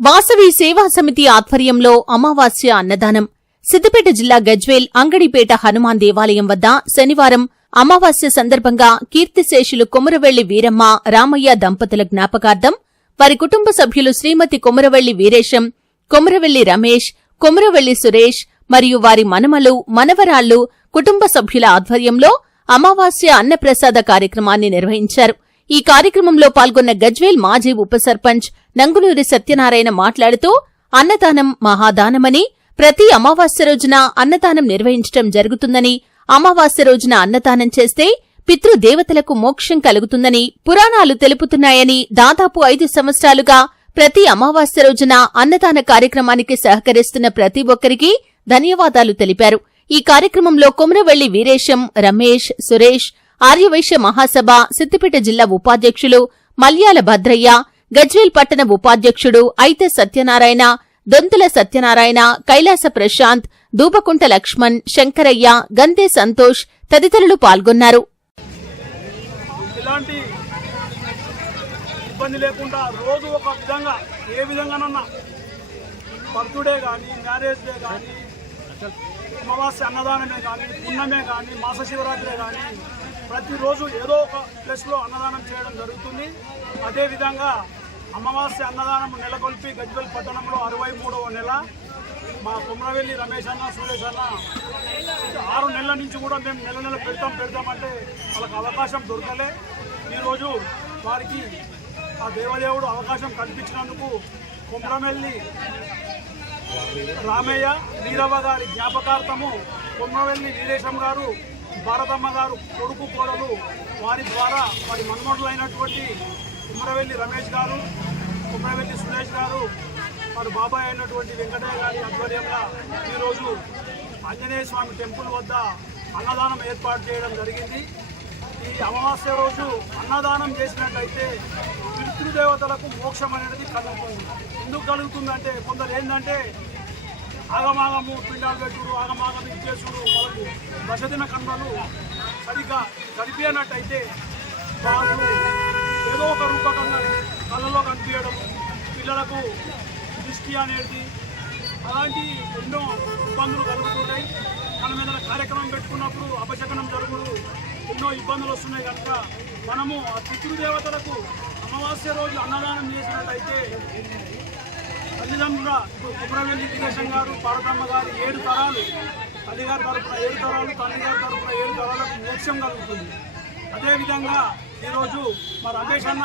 వాసవి సేవా సమితి ఆధ్వర్యంలో అమావాస్య అన్నదానం. సిద్దిపేట జిల్లా గజ్వేల్ అంగడిపేట హనుమాన్ దేవాలయం వద్ద శనివారం అమావాస్య సందర్భంగా కీర్తిశేషులు కొమురవెల్లి వీరమ్మ రామయ్య దంపతుల జ్ఞాపకార్థం వారి కుటుంబ సభ్యులు శ్రీమతి కొమురవెల్లి వీరేశం కొమురవెల్లి రమేష్ కొమురవెల్లి సురేష్ మరియు వారి మనమలు మనవరాళ్ళు కుటుంబ సభ్యుల ఆధ్వర్యంలో అమావాస్య అన్నప్రసాద కార్యక్రమాన్ని నిర్వహించారు. ఈ కార్యక్రమంలో పాల్గొన్న గజ్వేల్ మాజీ ఉప సర్పంచ్ నంగునూరి సత్యనారాయణ మాట్లాడుతూ అన్నదానం మహాదానమని ప్రతి అమావాస్య రోజున అన్నదానం నిర్వహించడం జరుగుతుందని అమావాస్య రోజున అన్నదానం చేస్తే పితృదేవతలకు మోక్షం కలుగుతుందని పురాణాలు తెలుపుతున్నాయని దాదాపు ఐదు సంవత్సరాలుగా ప్రతి అమావాస్య రోజున అన్నదాన కార్యక్రమానికి సహకరిస్తున్న ప్రతి ఒక్కరికి ధన్యవాదాలు తెలిపారు. ఈ కార్యక్రమంలో కొమరవెల్లి వీరేశం రమేష్ సురేష్ ఆర్యవైశ్య మహాసభ సిద్దిపేట జిల్లా ఉపాధ్యక్షులు మల్యాల భద్రయ్య గజ్వేల్ పట్టణ ఉపాధ్యక్షుడు ఐత సత్యనారాయణ దొంతుల సత్యనారాయణ కైలాస ప్రశాంత్ దూపకుంట లక్ష్మణ్ శంకరయ్య గంతే సంతోష్ తదితరులు పాల్గొన్నారు. ఇలాంటి ఇబ్బంది లేకుండా రోజు ఒక విధంగా ఏ విధంగానన్నా బర్త్డే కానీ మ్యారేజ్ డే కానీ అమావాస్య అన్నదానమే కానీ పున్నమే కానీ మాస శివరాత్రి కానీ ప్రతిరోజు ఏదో ఒక ప్లేస్లో అన్నదానం చేయడం జరుగుతుంది. అదేవిధంగా అమావాస్య అన్నదానం నెలకొల్పి గజ్వెల్ పట్టణంలో అరవై మూడవ నెల. మా కుమ్రవెల్లి రమేష్ అన్న సురేష్ అన్న ఆరు నెలల నుంచి కూడా మేము నెల నెల పెడతాం పెడతామంటే వాళ్ళకి అవకాశం దొరకలే. ఈరోజు వారికి ఆ దేవదేవుడు అవకాశం కల్పించినందుకు కుమ్రమెల్లి రామయ్య నీరవ గారి జ్ఞాపకార్థము కొమ్మవెల్లి వీరేశం గారు భారతమ్మ గారు కొడుకు కోడలు వారి ద్వారా వారి మన్మోడులైనటువంటి కుమ్మరవెల్లి రమేష్ గారు కుమ్మరవెల్లి సురేష్ గారు వారి బాబాయ్ అయినటువంటి వెంకటయ్య గారి ఆధ్వర్యంగా ఈరోజు ఆంజనేయ స్వామి టెంపుల్ వద్ద అన్నదానం ఏర్పాటు చేయడం జరిగింది. ఈ అమావాస్య రోజు అన్నదానం చేసినట్లయితే పితృదేవతలకు మోక్షం అనేది కలుగుతుంది. ఎందుకు కలుగుతుందంటే కొందరు ఏంటంటే ఆగమాగము పిండాలు పెట్టుడు ఆగమాగం ఇచ్చేసుడు వాళ్ళకు దశదిన కన్నులు సరిగ్గా కనిపించినట్టయితే వాళ్ళు ఏదో ఒక రూపకంగా కళ్ళలో కనిపించడం పిల్లలకు దృష్టి అనేది అలాంటి ఎన్నో ఇబ్బందులు కలుగుతుంటాయి. మనం ఏదైనా కార్యక్రమం పెట్టుకున్నప్పుడు అపశకనం జరుగుడు ఎన్నో ఇబ్బందులు వస్తున్నాయి కనుక మనము ఆ పితృదేవతలకు అమావాస్య రోజు అన్నదానం చేసినట్టయితే తల్లిదండ్రుల ఇప్పుడు దినేశం గారు పార్వతమ్మ గారు ఏడు తరాలు తల్లిగారి తరపున ఏడు తరాలు తల్లిగారి తరపున ఏడు తరాలకు మోక్షం కలుగుతుంది. అదేవిధంగా ఈరోజు మా రమేష్ అన్న